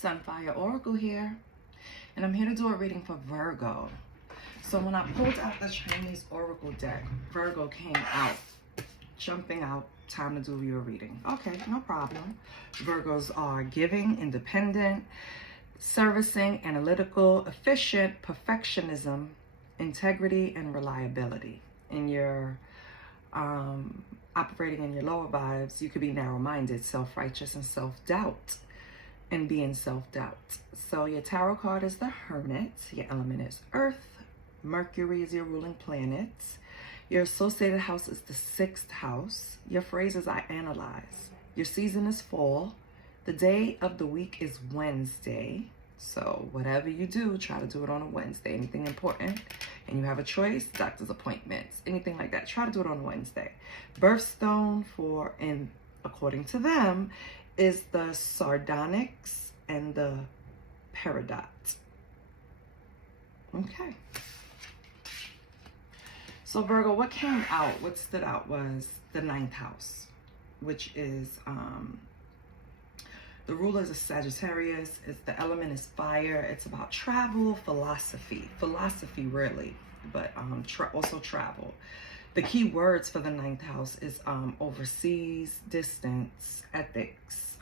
Sunfire Oracle here, and I'm here to do a reading for Virgo. So when I pulled out the Chinese Oracle deck, Virgo came out, jumping out, time to do your reading. Okay, no problem. Virgos are giving, independent, servicing, analytical, efficient, perfectionism, integrity, and reliability. In your operating in your lower vibes, you could be narrow-minded, self-righteous, and self-doubt, and be in self-doubt. So your tarot card is the Hermit. Your element is Earth. Mercury is your ruling planet. Your associated house is the 6th house. Your phrase is I analyze. Your season is fall. The day of the week is Wednesday. So whatever you do, try to do it on a Wednesday. Anything important and you have a choice, doctor's appointments, anything like that, try to do it on a Wednesday. Birthstone for, and according to them, is the sardonyx and the peridot. Okay. So Virgo, what came out, what stood out was the 9th house, which is the ruler is a Sagittarius. The element is fire. It's about travel, philosophy really, but also travel. The key words for the 9th house is overseas, distance, ethics,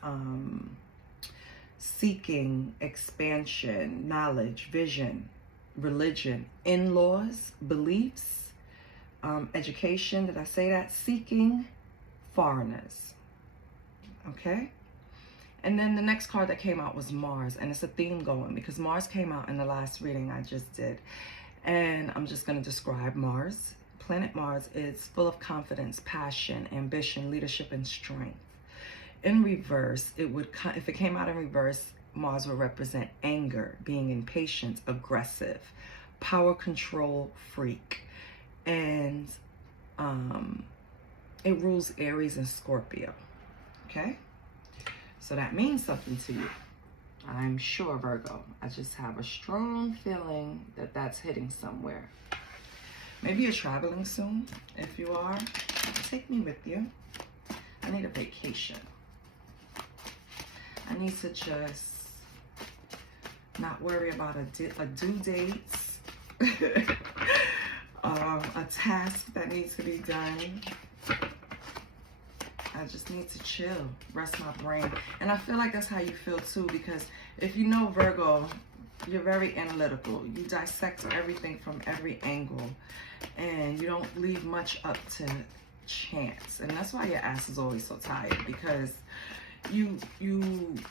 seeking, expansion, knowledge, vision, religion, in-laws, beliefs, education. Did I say that? Seeking, foreigners. Okay. And then the next card that came out was Mars, and it's a theme going because Mars came out in the last reading I just did. And I'm just going to describe Mars. Planet Mars is full of confidence, passion, ambition, leadership, and strength. In reverse, it would, if it came out in reverse, Mars would represent anger, being impatient, aggressive, power control freak. And it rules Aries and Scorpio. Okay? So that means something to you. I'm sure, Virgo. I just have a strong feeling that that's hitting somewhere. Maybe you're traveling soon. If you are, take me with you. I need a vacation. I need to just not worry about a due dates, a task that needs to be done. I just need to chill, rest my brain. And I feel like that's how you feel too, because if you know Virgo, you're very analytical. You dissect everything from every angle and you don't leave much up to chance. And that's why your ass is always so tired, because you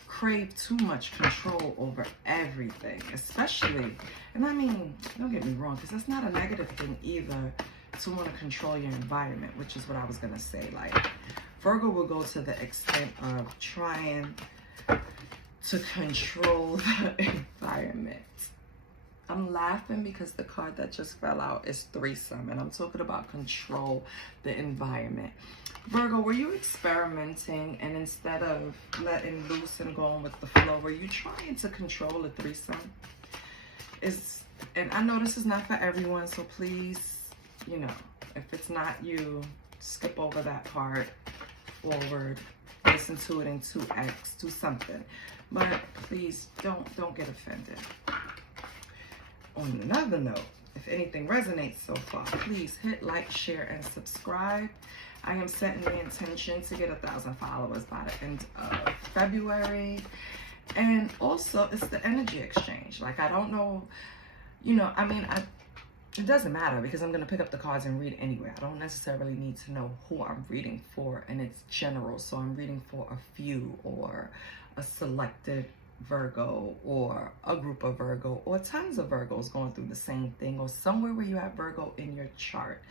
crave too much control over everything, especially, and I mean, don't get me wrong, because that's not a negative thing either, to want to control your environment, which is what I was going to say. Like, Virgo will go to the extent of trying to control the environment. I'm laughing because the card that just fell out is threesome, and I'm talking about control the environment. Virgo, were you experimenting, and instead of letting loose and going with the flow, were you trying to control a threesome? And I know this is not for everyone, so please, you know, if it's not you, skip over that part, forward, listen to it in 2x, do something. But please don't get offended. On another note, if anything resonates so far, please hit like, share, and subscribe. I am setting the intention to get 1,000 followers by the end of February. And also, it's the energy exchange. Like, I don't know, you know, I mean, it doesn't matter because I'm going to pick up the cards and read anyway. I don't necessarily need to know who I'm reading for, and it's general. So I'm reading for a few, or a selected Virgo, or a group of Virgo, or tons of Virgos going through the same thing, or somewhere where you have Virgo in your chart.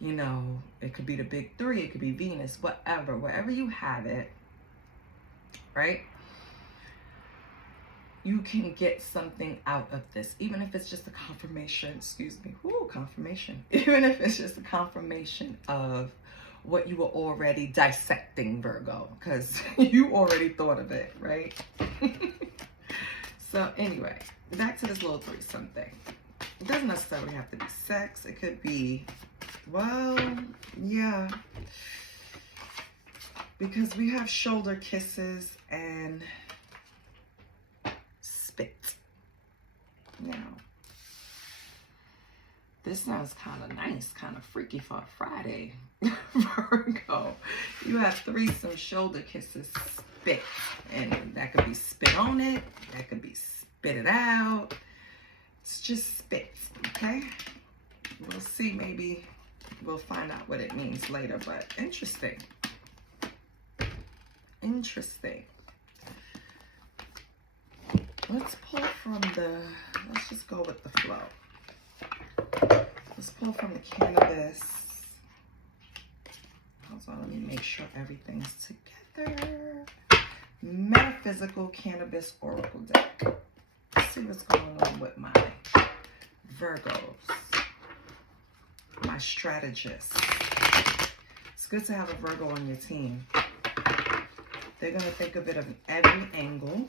You know, it could be the big three, it could be Venus, whatever, wherever you have it, right? You can get something out of this, even if it's just a confirmation, excuse me, confirmation. Even if it's just a confirmation of what you were already dissecting, Virgo, because you already thought of it, right? So anyway, back to this little threesome thing. It doesn't necessarily have to be sex. It could be, well, yeah, because we have shoulder kisses and This sounds kind of nice, kind of freaky for a Friday. Virgo, you have threesome shoulder kisses, spit. And that could be spit on it. That could be spit it out. It's just spit, okay? We'll see, maybe we'll find out what it means later, but interesting. Interesting. Let's pull from the, let's just go with the flow. Let's pull from the cannabis. Hold on, let me make sure everything's together. Metaphysical Cannabis Oracle deck. Let's see what's going on with my Virgos. My strategists. It's good to have a Virgo on your team. They're going to think of it in every angle.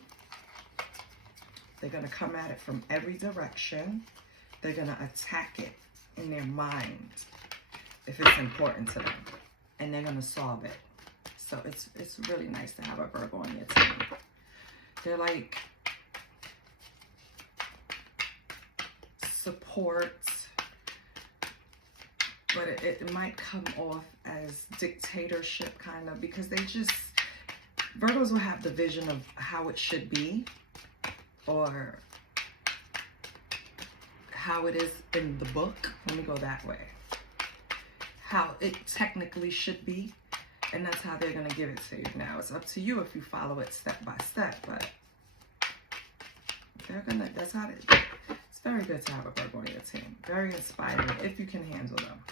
They're going to come at it from every direction. They're going to attack it in their mind if it's important to them. And they're going to solve it. So it's really nice to have a Virgo on your team. They're like support, but it might come off as dictatorship kind of, because they just, Virgos will have the vision of how it should be or how it is in the book. Let me go that way. How it technically should be. And that's how they're going to give it to you. Now, it's up to you if you follow it step by step, but they're going to, that's how it's very good to have a Virgo on your team. Very inspiring if you can handle them.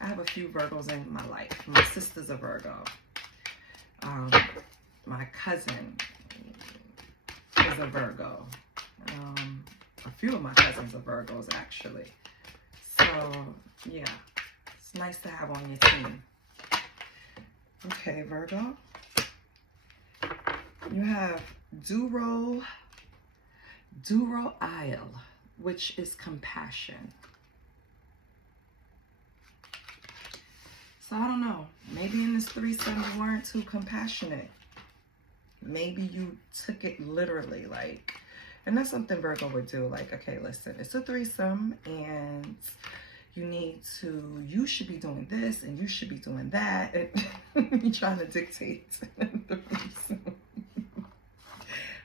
I have a few Virgos in my life. My sister's a Virgo. My cousin is a Virgo. A few of my cousins are Virgos, actually. So, yeah, it's nice to have on your team. Okay, Virgo. You have Duroisle, which is compassion. So I don't know. Maybe in this threesome you weren't too compassionate. Maybe you took it literally, like, and that's something Virgo would do. Like, okay, listen, it's a threesome and you should be doing this and you should be doing that. And you're trying to dictate.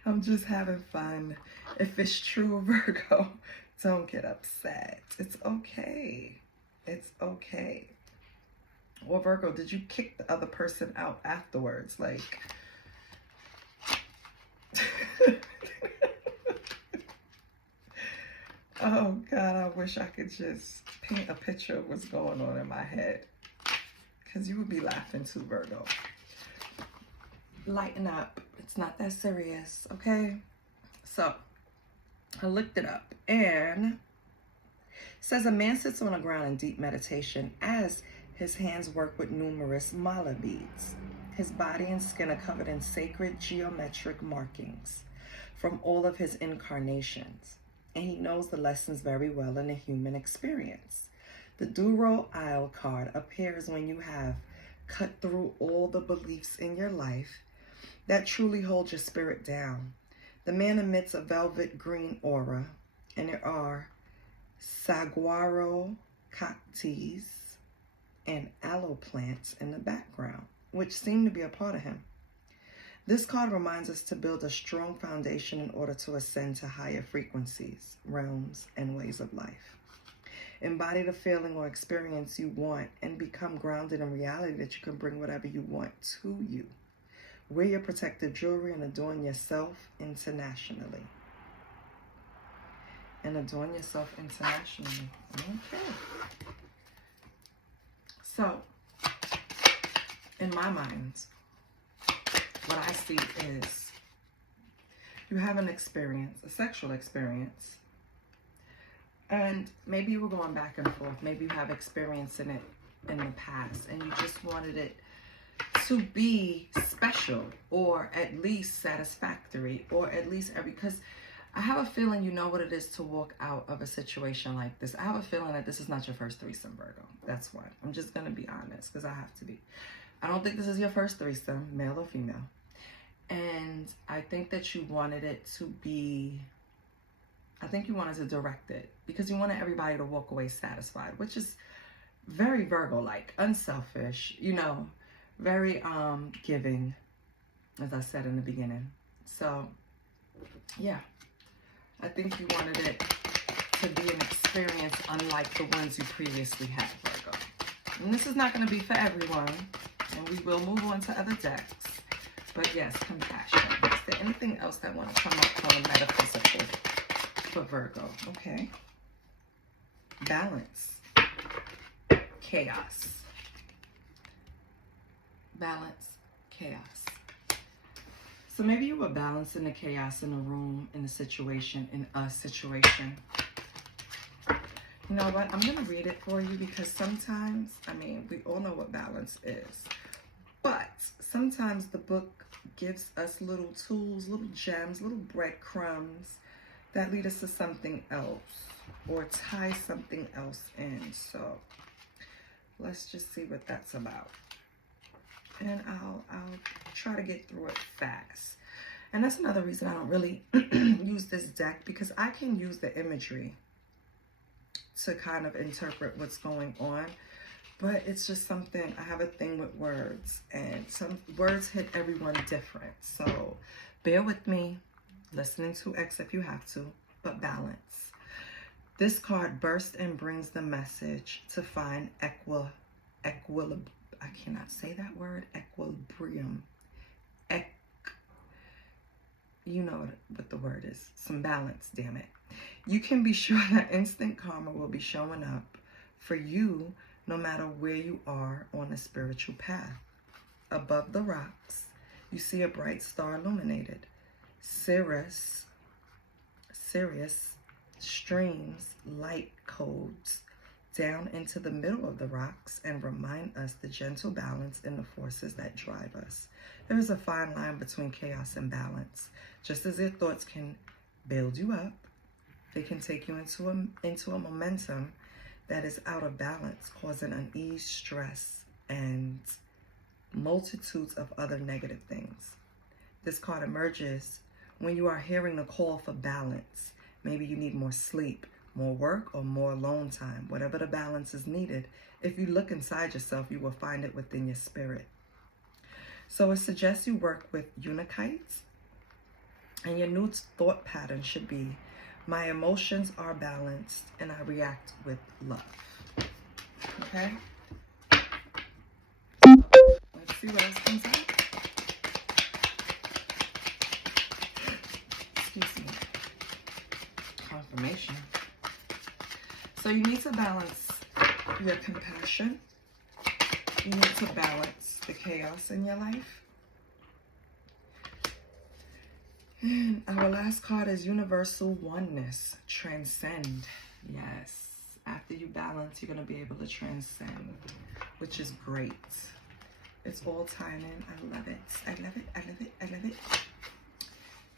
I'm just having fun. If it's true, Virgo, don't get upset. It's okay. It's okay. Or Virgo, did you kick the other person out afterwards? Like, oh God, I wish I could just paint a picture of what's going on in my head. Because you would be laughing too, Virgo. Lighten up. It's not that serious, okay? So, I looked it up. And it says a man sits on the ground in deep meditation as his hands work with numerous mala beads. His body and skin are covered in sacred geometric markings from all of his incarnations. And he knows the lessons very well in the human experience. The Duroisle card appears when you have cut through all the beliefs in your life that truly hold your spirit down. The man emits a velvet green aura, and there are saguaro cacti and aloe plants in the background, which seem to be a part of him. This card reminds us to build a strong foundation in order to ascend to higher frequencies, realms, and ways of life. Embody the feeling or experience you want and become grounded in reality that you can bring whatever you want to you. Wear your protective jewelry and adorn yourself internationally. And adorn yourself internationally. Okay. So, in my mind, what I see is you have an experience, a sexual experience, and maybe you were going back and forth. Maybe you have experience in it in the past, and you just wanted it to be special, or at least satisfactory, or at least because I have a feeling you know what it is to walk out of a situation like this. I have a feeling that this is not your first threesome, Virgo. That's why. I'm just going to be honest, because I have to be. I don't think this is your first threesome, male or female. And I think that you wanted it to be, I think you wanted to direct it because you wanted everybody to walk away satisfied, which is very Virgo-like, unselfish, you know, very giving, as I said in the beginning. So, yeah, I think you wanted it to be an experience unlike the ones you previously had, Virgo. And this is not going to be for everyone, and we will move on to other decks. But yes, compassion. Is there anything else that want to come up on a metaphysical for Virgo? Okay. Balance. Chaos. Balance. Chaos. So maybe you were balancing the chaos in a room, in a situation, in a situation. You know what? I'm going to read it for you because sometimes, I mean, we all know what balance is. But sometimes the book gives us little tools, little gems, little breadcrumbs that lead us to something else or tie something else in. So let's just see what that's about. And I'll try to get through it fast. And that's another reason I don't really use this deck, because I can use the imagery to kind of interpret what's going on. But it's just something, I have a thing with words, and some words hit everyone different. So bear with me, listening to X if you have to, but balance. This card bursts and brings the message to find equilibrium. I cannot say that word, equilibrium. You know what the word is. Some balance, damn it. You can be sure that instant karma will be showing up for you no matter where you are on the spiritual path. Above the rocks, you see a bright star illuminated. Sirius streams light codes down into the middle of the rocks and remind us the gentle balance in the forces that drive us. There is a fine line between chaos and balance. Just as your thoughts can build you up, they can take you into a momentum that is out of balance, causing unease, stress, and multitudes of other negative things. This card emerges when you are hearing the call for balance. Maybe you need more sleep, more work, or more alone time. Whatever the balance is needed, if you look inside yourself, you will find it within your spirit. So it suggests you work with unikites, and your new thought pattern should be, my emotions are balanced and I react with love. Okay? Let's see what else comes out. Excuse me. Confirmation. So you need to balance your compassion. You need to balance the chaos in your life. And our last card is Universal Oneness. Transcend. Yes. After you balance, you're going to be able to transcend, which is great. It's all tying in. I love it. I love it. I love it. I love it.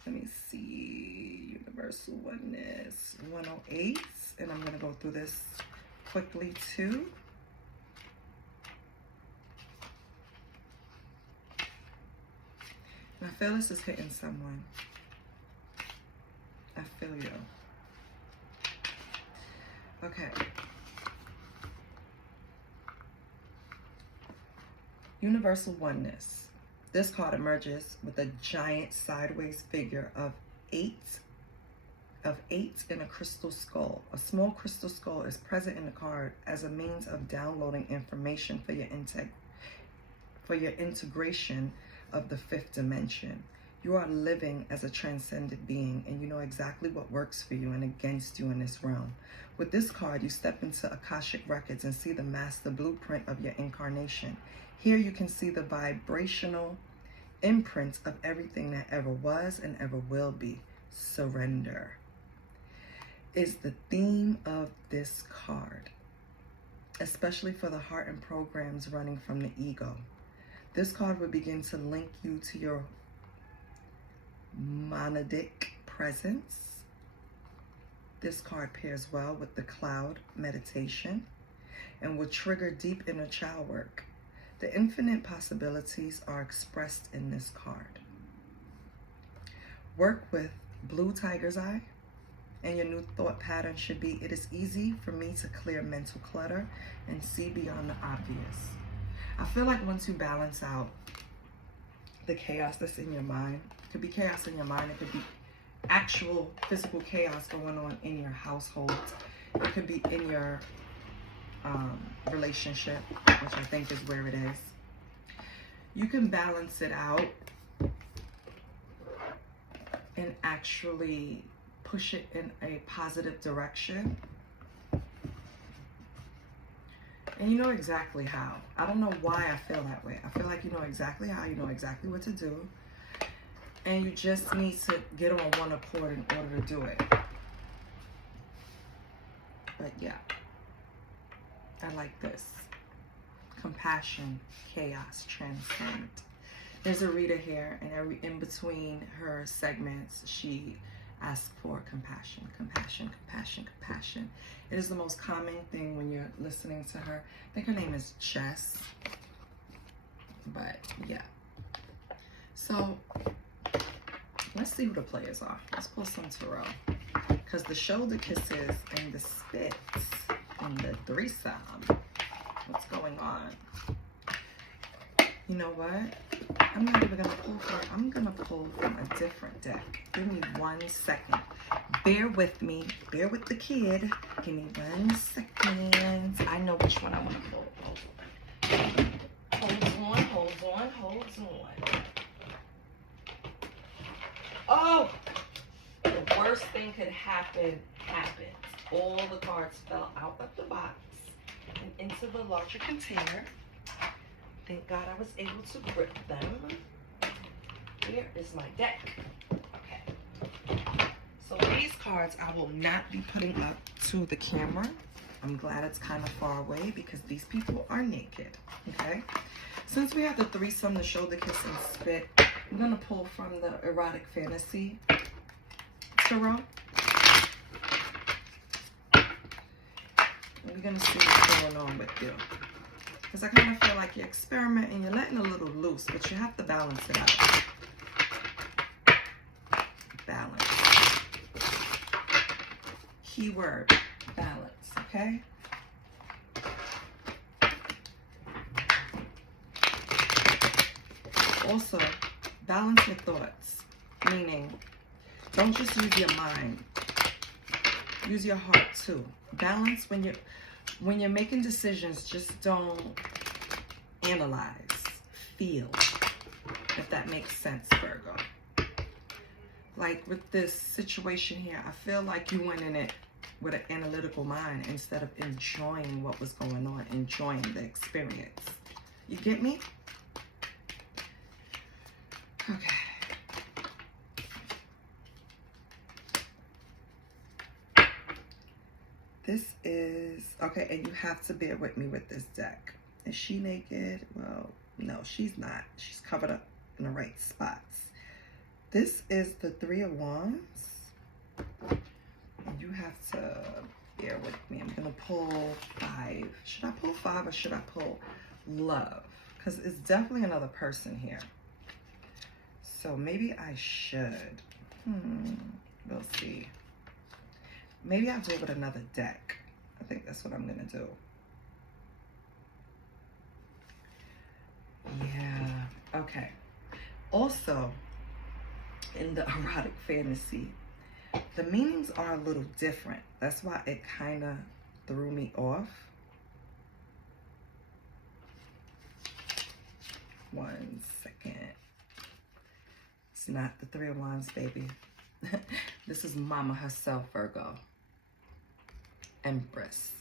Let me see. Universal Oneness 108. And I'm going to go through this quickly too. And I feel this is hitting someone. I feel you. Okay. Universal Oneness. This card emerges with a giant sideways figure of eight in a crystal skull. A small crystal skull is present in the card as a means of downloading information for your integration of the fifth dimension. You are living as a transcendent being, and you know exactly what works for you and against you in this realm. With this card, you step into Akashic Records and see the master blueprint of your incarnation. Here you can see the vibrational imprints of everything that ever was and ever will be. Surrender is the theme of this card, especially for the heart and programs running from the ego. This card will begin to link you to your monadic presence. This card pairs well with the cloud meditation and will trigger deep inner child work. The infinite possibilities are expressed in this card. Work with blue tiger's eye and your new thought pattern should be, it is easy for me to clear mental clutter and see beyond the obvious. I feel like once you balance out the chaos that's in your mind, it could be chaos in your mind, it could be actual physical chaos going on in your household, it could be in your relationship, which I think is where it is. You can balance it out and actually push it in a positive direction. And you know exactly how. I don't know why I feel that way. I feel like you know exactly how, you know exactly what to do. And you just need to get on one accord in order to do it. But yeah, I like this. Compassion, chaos, transcend. There's a reader here, and in between her segments, she asks for compassion, compassion, compassion, compassion. It is the most calming thing when you're listening to her. I think her name is Jess. But yeah. So let's see who the players are. Let's pull some tarot. Because the shoulder kisses and the spits and the threesome. What's going on? You know what? I'm not even gonna pull from, I'm gonna pull from a different deck. Give me 1 second. Bear with me. Bear with the kid. Give me 1 second. I know which one I want to pull. Hold on, hold on, hold on. Oh! The worst thing could happen happened. All the cards fell out of the box and into the larger container. Thank God I was able to grip them. Where is my deck? Okay. So these cards I will not be putting up to the camera. I'm glad it's kind of far away because these people are naked. Okay. Since we have the threesome, the shoulder kiss, and spit, I'm going to pull from the Erotic Fantasy Tarot. And we're going to see what's going on with you. Because I kind of feel like you're experimenting, you're letting a little loose, but you have to balance it out. Balance. Keyword, balance, okay? Also, balance your thoughts, meaning don't just use your mind, use your heart too. Balance when you're making decisions, just don't analyze, feel, if that makes sense, Virgo. Like with this situation here, I feel like you went in it with an analytical mind instead of enjoying what was going on, enjoying the experience. You get me? Okay. This is, okay, and you have to bear with me with this deck. Is she naked? Well, no, she's not. She's covered up in the right spots. This is the 3 of Wands. And you have to bear with me. I'm going to pull 5. Should I pull 5 or should I pull love? Because it's definitely another person here. So maybe I should. We'll see. Maybe I'll do it with another deck. I think that's what I'm going to do. Yeah. Okay. Also, in the Erotic Fantasy, the meanings are a little different. That's why it kind of threw me off. 1 second. It's not the 3 of Wands, baby. This is Mama herself, Virgo. Empress.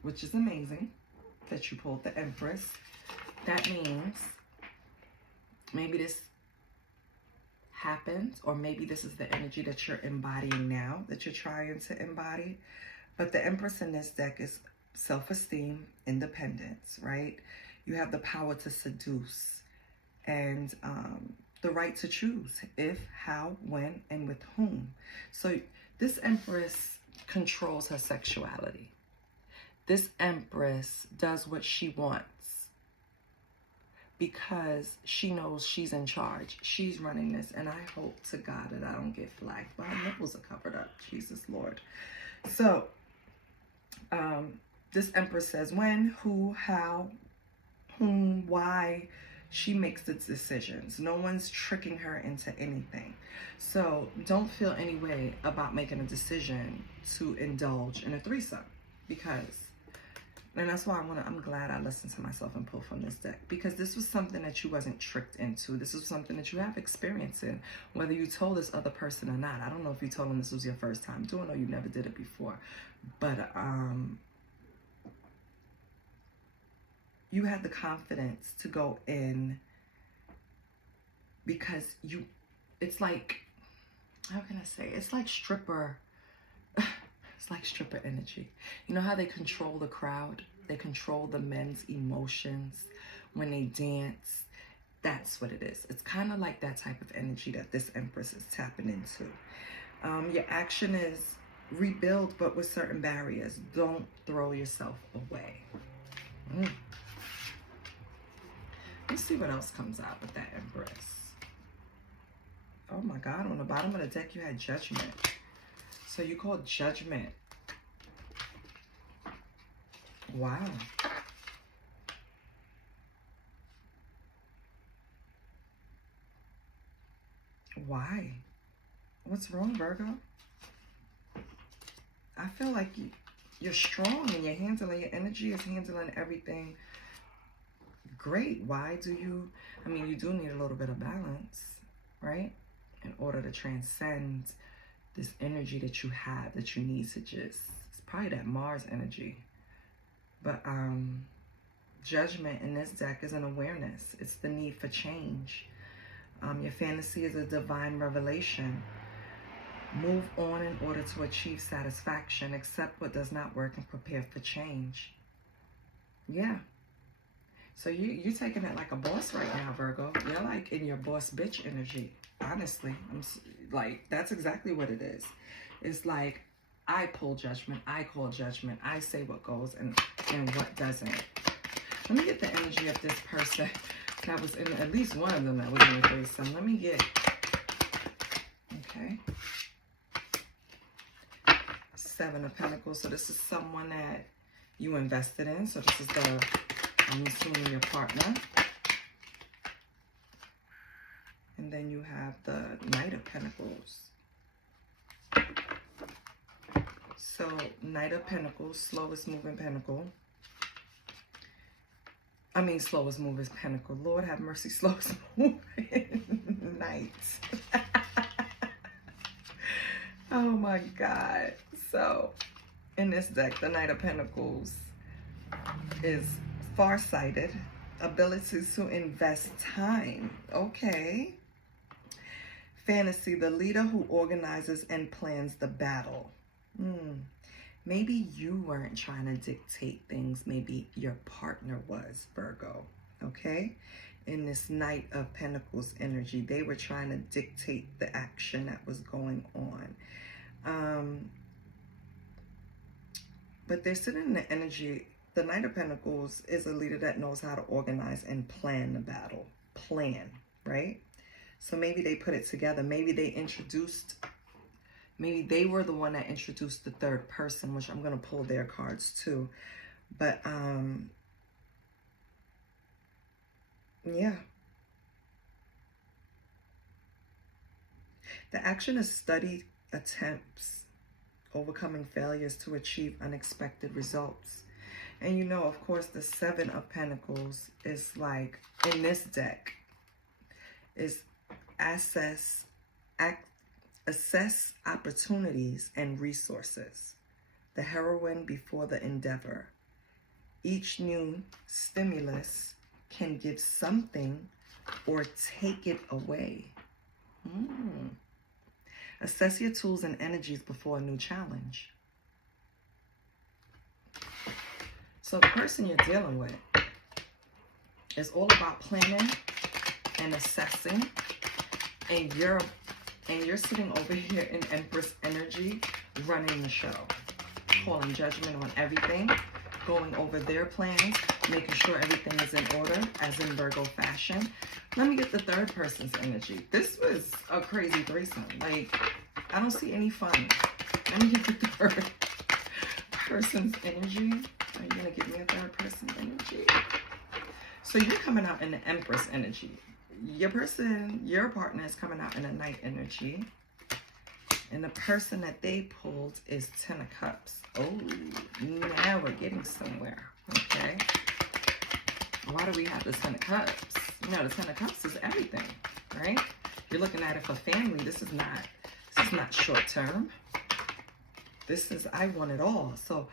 Which is amazing that you pulled the Empress. That means maybe this happened, or maybe this is the energy that you're embodying now, that you're trying to embody. But the Empress in this deck is self-esteem, independence, right? You have the power to seduce and the right to choose if, how, when, and with whom. So this Empress controls her sexuality. This Empress does what she wants. because she knows she's in charge. She's running this. And I hope to God that I don't get flagged. My nipples are covered up. Jesus Lord. So, this Empress says when, who, how, whom, why. She makes the decisions. No one's tricking her into anything. So don't feel any way about making a decision to indulge in a threesome, because, and that's why I'm glad I listened to myself and pulled from this deck, because this was something that you wasn't tricked into. This was something that you have experience in, whether you told this other person or not. I don't know if you told them this was your first time doing, or you never did it before, but you had the confidence to go in, because it's like, how can I say? It's like stripper. It's like stripper energy. You know how they control the crowd? They control the men's emotions when they dance. That's what it is. It's kind of like that type of energy that this Empress is tapping into. Your action is rebuild, but with certain barriers. Don't throw yourself away. Let's see what else comes out with that Empress. Oh my God, on the bottom of the deck you had Judgment. So you called Judgment. Wow. Why? What's wrong, Virgo? I feel like you're strong and you're handling, your energy is handling everything great. Why do you, I mean, you do need a little bit of balance, right? In order to transcend this energy that you have, that you need to just, it's probably that Mars energy. But Judgment in this deck is an awareness. It's the need for change. Your fantasy is a divine revelation. Move on in order to achieve satisfaction. Accept what does not work and prepare for change. Yeah. So you're taking it like a boss right now, Virgo. You're like in your boss bitch energy. Honestly, I'm like, that's exactly what it is. It's like, I pull judgment, I call judgment, I say what goes and what doesn't. Let me get the energy of this person that was in, at least one of them that was in the threesome. Let me get, okay. Seven of Pentacles. So this is someone that you invested in. So this is the, I'm assuming, your partner. And then you have the Knight of Pentacles. So Knight of Pentacles, slowest moving pentacle. I mean, slowest moving pentacle. Lord have mercy, slowest moving Knight. Oh my God. So in this deck, the Knight of Pentacles is farsighted, ability to invest time. Okay. Fantasy, the leader who organizes and plans the battle. Maybe you weren't trying to dictate things. Maybe your partner was, Virgo. Okay? In this Knight of Pentacles energy, they were trying to dictate the action that was going on. But they're sitting in the energy. The Knight of Pentacles is a leader that knows how to organize and plan the battle. Plan, right? So maybe they put it together. Maybe they introduced, maybe they were the one that introduced the third person, which I'm going to pull their cards too. But, yeah. The action is studied attempts, overcoming failures to achieve unexpected results. And you know, of course, the Seven of Pentacles is like, in this deck, is assess opportunities and resources. The heroine before the endeavor. Each new stimulus can give something or take it away. Assess your tools and energies before a new challenge. So the person you're dealing with is all about planning and assessing, and you're sitting over here in Empress energy, running the show, calling judgment on everything, going over their plans, making sure everything is in order, as in Virgo fashion. Let me get the third person's energy. This was a crazy threesome. Like, I don't see any fun. Let me get the third person's energy. Are you gonna give me a third person's energy? So you're coming out in the Empress energy. Your person, your partner is coming out in a Knight energy. And the person that they pulled is Ten of Cups. Oh, now we're getting somewhere. Okay. Why do we have the Ten of Cups? You know, the Ten of Cups is everything, right? You're looking at it for family. This is not short term. This is, I want it all. So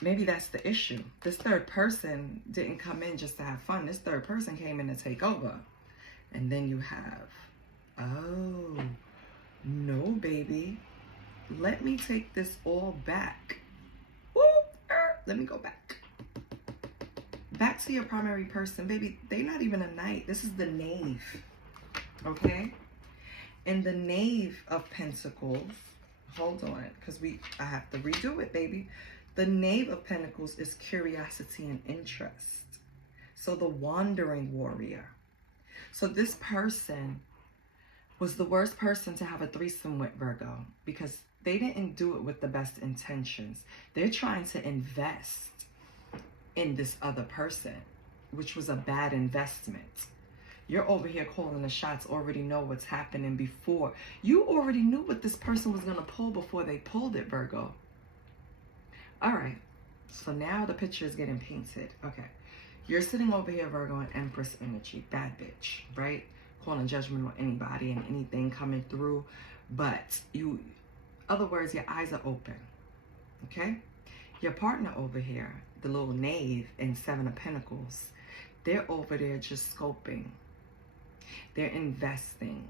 maybe that's the issue. This third person didn't come in just to have fun. This third person came in to take over. And then you have, oh, no, baby. Let me take this all back. Let me go back. Back to your primary person. Baby, they're not even a Knight. This is the Knave. Okay? And the Knave of Pentacles, hold on, because I have to redo it, baby. The Knave of Pentacles is curiosity and interest. So the wandering warrior. So this person was the worst person to have a threesome with, Virgo, because they didn't do it with the best intentions. They're trying to invest in this other person, which was a bad investment. You're over here calling the shots, already know what's happening before. You already knew what this person was going to pull before they pulled it, Virgo. All right. So now the picture is getting painted. Okay. You're sitting over here, Virgo, in Empress energy. Bad bitch, right? Calling judgment on anybody and anything coming through. But other words, your eyes are open. Okay? Your partner over here, the little Knave and Seven of Pentacles, they're over there just scoping. They're investing.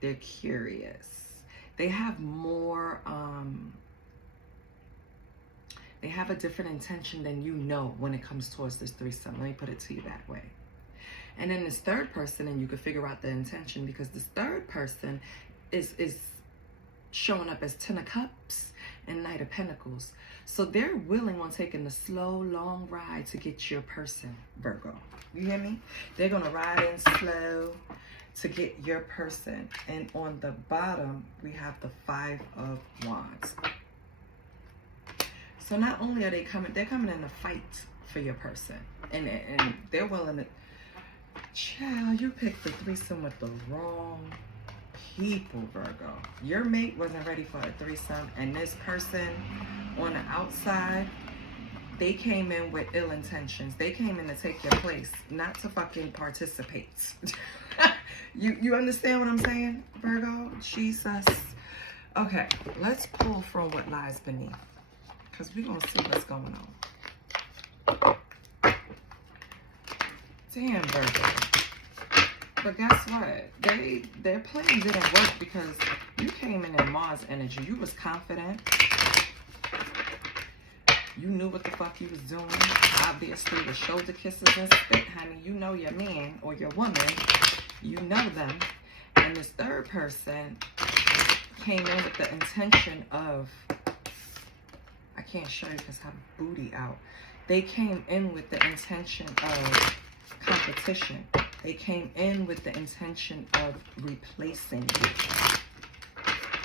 They're curious. They have more, they have a different intention than you know when it comes towards this threesome. Let me put it to you that way. And then this third person, and you can figure out the intention, because this third person is showing up as Ten of Cups and Knight of Pentacles. So they're willing on taking the slow, long ride to get your person, Virgo. You hear me? They're going to ride in slow to get your person. And on the bottom, we have the Five of Wands. So not only are they coming, they're coming in a fight for your person. And they're willing to... Child, you picked the threesome with the wrong people, Virgo. Your mate wasn't ready for a threesome, and this person on the outside, they came in with ill intentions. They came in to take your place, not to fucking participate. You understand what I'm saying, Virgo? Jesus. Okay, let's pull from what lies beneath, because we're going to see what's going on. Damn, Virgo. But guess what? Their plan didn't work because you came in Mars energy. You was confident. You knew what the fuck you was doing. Obviously, the shoulder kisses and spit, honey. You know your man or your woman. You know them. And this third person came in with the intention of... I can't show you because I have booty out. They came in with the intention of competition. They came in with the intention of replacing you.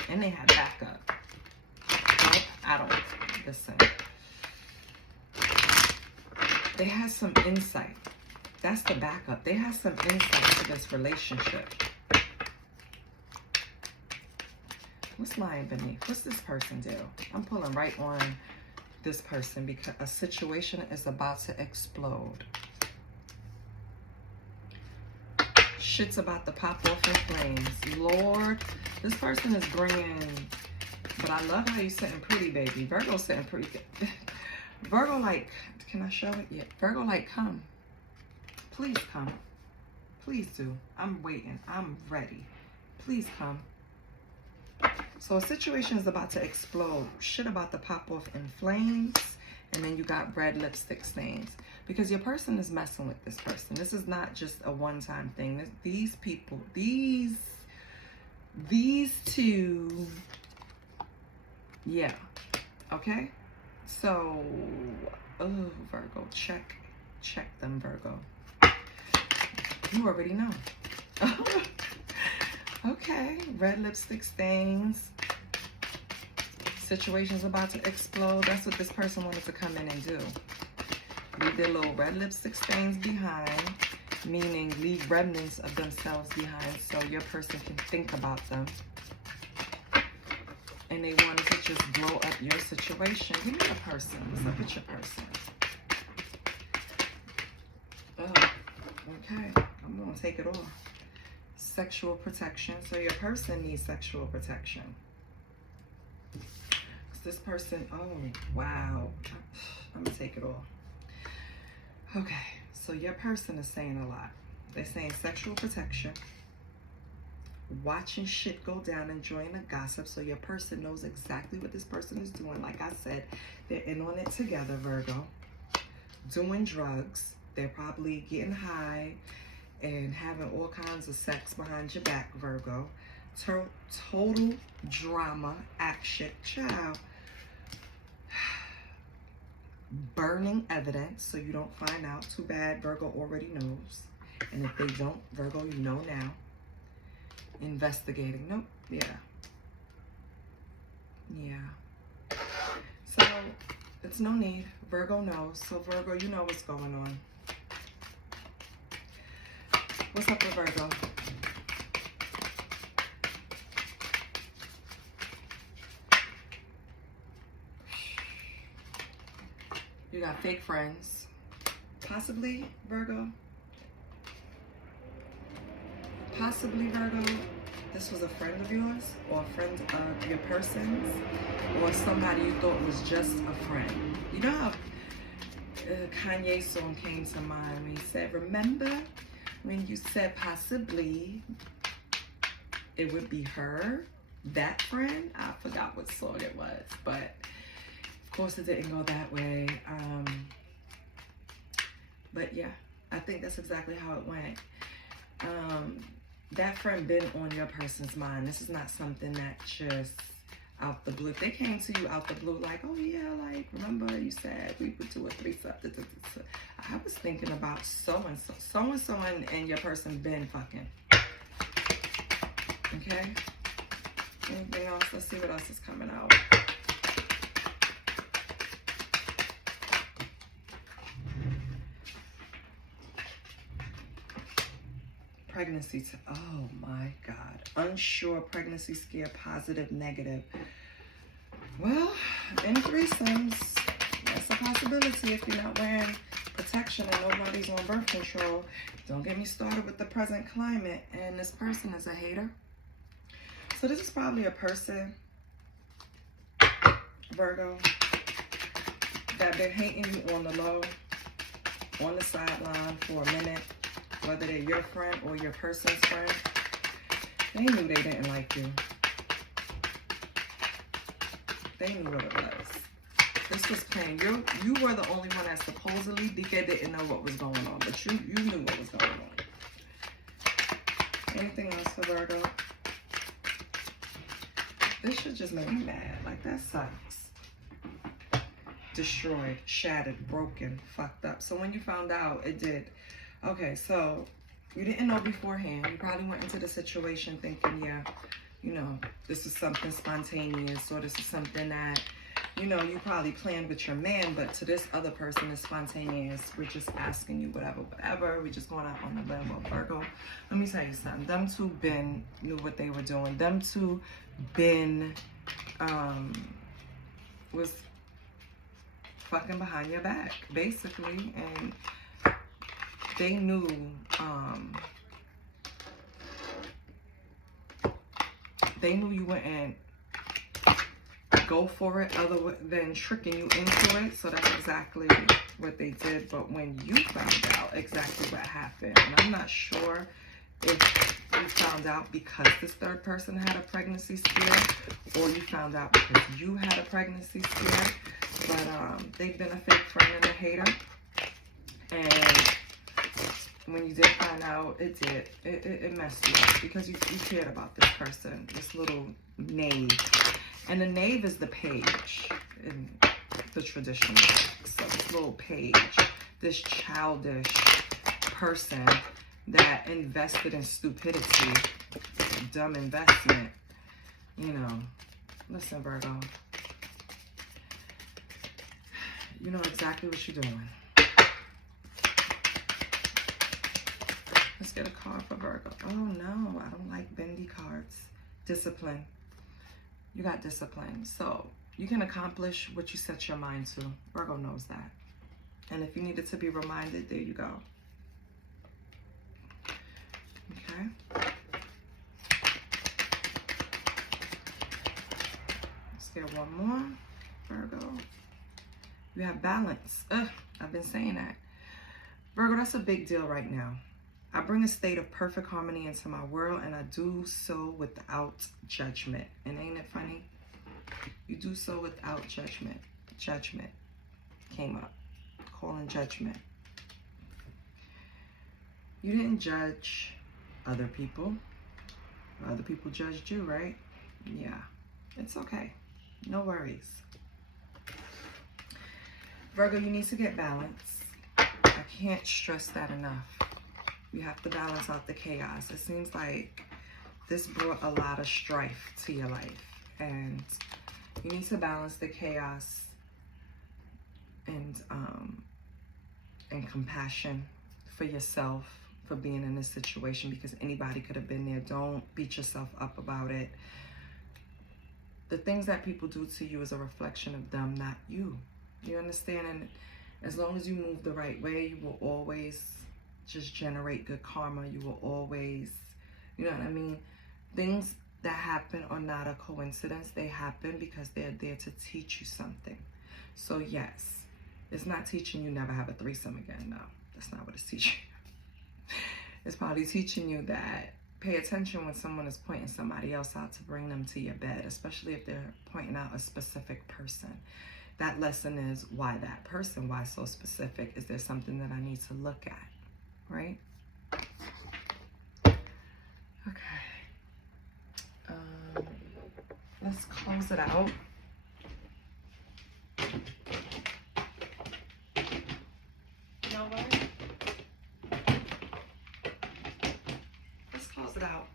And they had backup. Nope, I don't. Listen. They had some insight. That's the backup. They had some insight to this relationship. What's lying beneath? What's this person do? I'm pulling right on this person because a situation is about to explode. Shit's about to pop off in flames. Lord, this person is bringing... But I love how you sitting pretty, baby. Virgo's sitting pretty. Virgo, like... Can I show it yet? Virgo, like, come. Please come. Please do. I'm waiting. I'm ready. Please come. So a situation is about to explode. Shit about to pop off in flames. And then you got red lipstick stains. Because your person is messing with this person. This is not just a one-time thing. These people, these two, yeah. Okay? So, oh, Virgo, check check them, Virgo. You already know. Okay, red lipstick stains. Situation's about to explode. That's what this person wanted to come in and do. Leave their little red lipstick stains behind, meaning leave remnants of themselves behind so your person can think about them. And they wanted to just blow up your situation. Give me a person. What's up with your person? Oh, okay. I'm going to take it off. Sexual protection. So your person needs sexual protection. This person, oh, wow. I'm going to take it off. Okay, so your person is saying a lot. They're saying sexual protection, watching shit go down, enjoying the gossip, so your person knows exactly what this person is doing. Like I said, they're in on it together, Virgo. Doing drugs. They're probably getting high and having all kinds of sex behind your back, Virgo. Total drama, action, child. Burning evidence so you don't find out. Too bad, Virgo already knows. And if they don't, Virgo, you know now. Investigating. Nope. Yeah. Yeah. So, it's no need. Virgo knows. So, Virgo, you know what's going on. What's up with Virgo? You got fake friends. Possibly, Virgo. Possibly, Virgo, this was a friend of yours or a friend of your person's or somebody you thought was just a friend. You know how Kanye's song came to mind when he said, remember when you said possibly it would be her, that friend? I forgot what song it was, but of course it didn't go that way. But yeah, I think that's exactly how it went. That friend been on your person's mind. This is not something that just out the blue. If they came to you out the blue like, oh yeah, like, remember you said we would do a threesome. I was thinking about so-and-so and your person been fucking. Okay? Anything else? Let's see what else is coming out. Pregnancy, oh my God. Unsure, pregnancy scare, positive, negative. Well, in threesomes, that's a possibility if you're not wearing protection and nobody's on birth control. Don't get me started with the present climate. And this person is a hater. So this is probably a person, Virgo, that been hating you on the low, on the sideline for a minute. Whether they're your friend or your person's friend, they knew they didn't like you. They knew what it was. This was plain. You were the only one that supposedly didn't know what was going on, but you knew what was going on. Anything else for Virgo? This should just make me mad. Like, that sucks. Destroyed, shattered, broken, fucked up. So when you found out, it did. Okay, so you didn't know beforehand. You probably went into the situation thinking, yeah, you know, this is something spontaneous, or this is something that, you know, you probably planned with your man, but to this other person is spontaneous. We're just asking you whatever. We're just going out on the limb. Well, Virgo, let me tell you something. Them two knew what they were doing. Them two was fucking behind your back, basically, and they knew you wouldn't go for it other than tricking you into it. So that's exactly what they did. But when you found out exactly what happened, and I'm not sure if you found out because this third person had a pregnancy scare, or you found out because you had a pregnancy scare, but they've been a fake friend and a hater. And when you did find out, it messed you up because you cared about this person, this little knave. And the knave is the page in the traditional text. So this little page this childish person that invested in stupidity, dumb investment. You know, listen, Virgo, you know exactly what you're doing. Let's get a card for Virgo. Oh no, I don't like bendy cards. Discipline. You got discipline. So you can accomplish what you set your mind to. Virgo knows that. And if you needed to be reminded, there you go. Okay. Let's get one more. Virgo. You have balance. I've been saying that. Virgo, that's a big deal right now. I bring a state of perfect harmony into my world, and I do so without judgment. And ain't it funny? You do so without judgment. Judgment came up. Calling judgment. You didn't judge other people. Other people judged you, right? Yeah. It's okay. No worries. Virgo, you need to get balance. I can't stress that enough. You have to balance out the chaos. It seems like this brought a lot of strife to your life. And you need to balance the chaos and compassion for yourself for being in this situation, because anybody could have been there. Don't beat yourself up about it. The things that people do to you is a reflection of them, not you. You understand? And as long as you move the right way, you will always just generate good karma. You will always, you know what I mean? Things that happen are not a coincidence. They happen because they're there to teach you something. So yes, it's not teaching you never have a threesome again. No, that's not what it's teaching you. It's probably teaching you that pay attention when someone is pointing somebody else out to bring them to your bed, especially if they're pointing out a specific person. That lesson is, why that person? Why so specific? Is there something that I need to look at? Right? Okay. Let's close it out. You know what? Let's close it out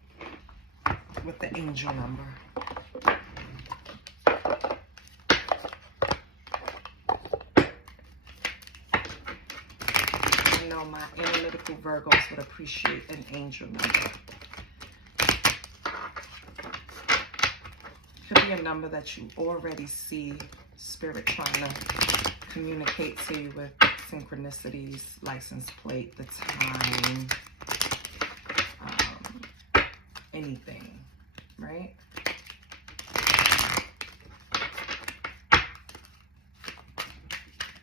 with the angel number. I know my analytical Virgos would appreciate an angel number. Could be a number that you already see Spirit trying to communicate to you with. Synchronicities, license plate, the time, anything, right?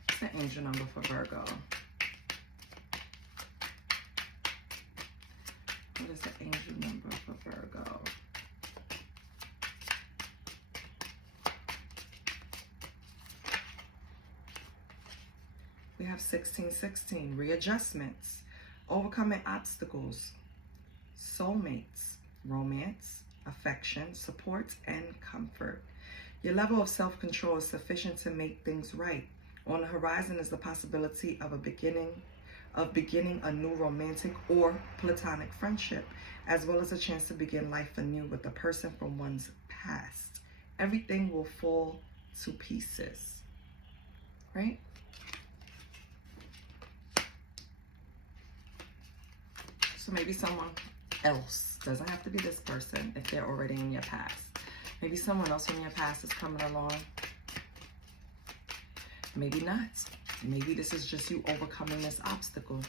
What's the angel number for Virgo? What is the angel number for Virgo? We have 1616, readjustments, overcoming obstacles, soulmates, romance, affection, support, and comfort. Your level of self-control is sufficient to make things right. On the horizon is the possibility of beginning a new romantic or platonic friendship, as well as a chance to begin life anew with a person from one's past. Everything will fall to pieces, right? So maybe someone else, doesn't have to be this person if they're already in your past. Maybe someone else in your past is coming along. Maybe not. Maybe this is just you overcoming this obstacle.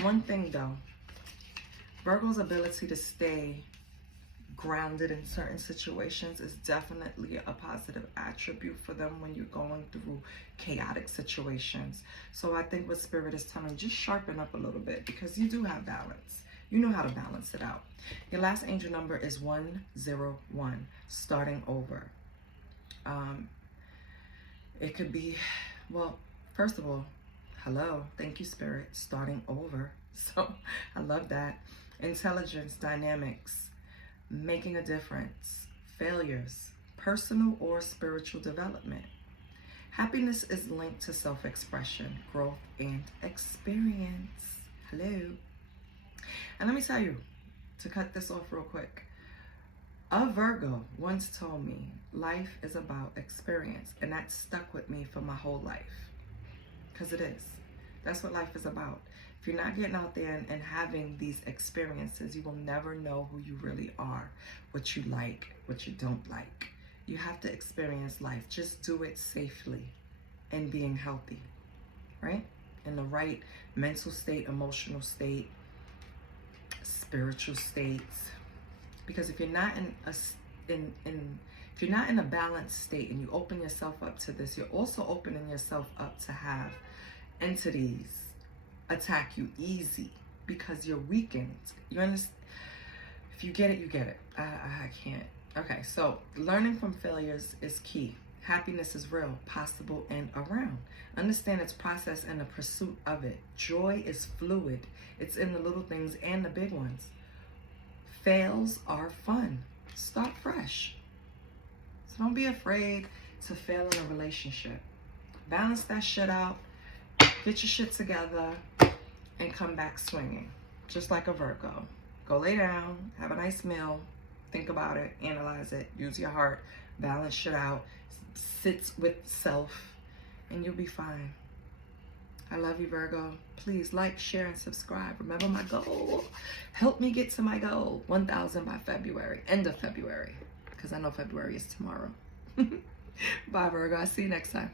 One thing though, Virgo's ability to stay grounded in certain situations is definitely a positive attribute for them when you're going through chaotic situations. So I think what Spirit is telling you, just sharpen up a little bit, because you do have balance. You know how to balance it out. Your last angel number is 101, starting over. It could be, well, first of all, hello, thank you, Spirit, starting over. So I love that. Intelligence, dynamics, making a difference, failures, personal or spiritual development, Happiness is linked to self-expression, growth, and experience. Hello. And let me tell you, to cut this off real quick, a Virgo once told me life is about experience, and that stuck with me for my whole life, because it is. That's what life is about. If you're not getting out there and having these experiences, you will never know who you really are, what you like, what you don't like. You have to experience life. Just do it safely and being healthy, right? In the right mental state, emotional state, spiritual states. Because if you're not if you're not in a balanced state and you open yourself up to this, you're also opening yourself up to have entities attack you easy because you're weakened. You understand? If you get it, you get it. I can't. Okay, so learning from failures is key. Happiness is real, possible, and around. Understand its process and the pursuit of it. Joy is fluid. It's in the little things and the big ones. Fails are fun. Start fresh. So don't be afraid to fail in a relationship. Balance that shit out. Get your shit together and come back swinging. Just like a Virgo. Go lay down, have a nice meal, think about it, analyze it, use your heart, balance shit out, sit with self, and you'll be fine. I love you, Virgo. Please like, share, and subscribe. Remember my goal. Help me get to my goal. 1,000 by February. End of February. Because I know February is tomorrow. Bye, Virgo. I'll see you next time.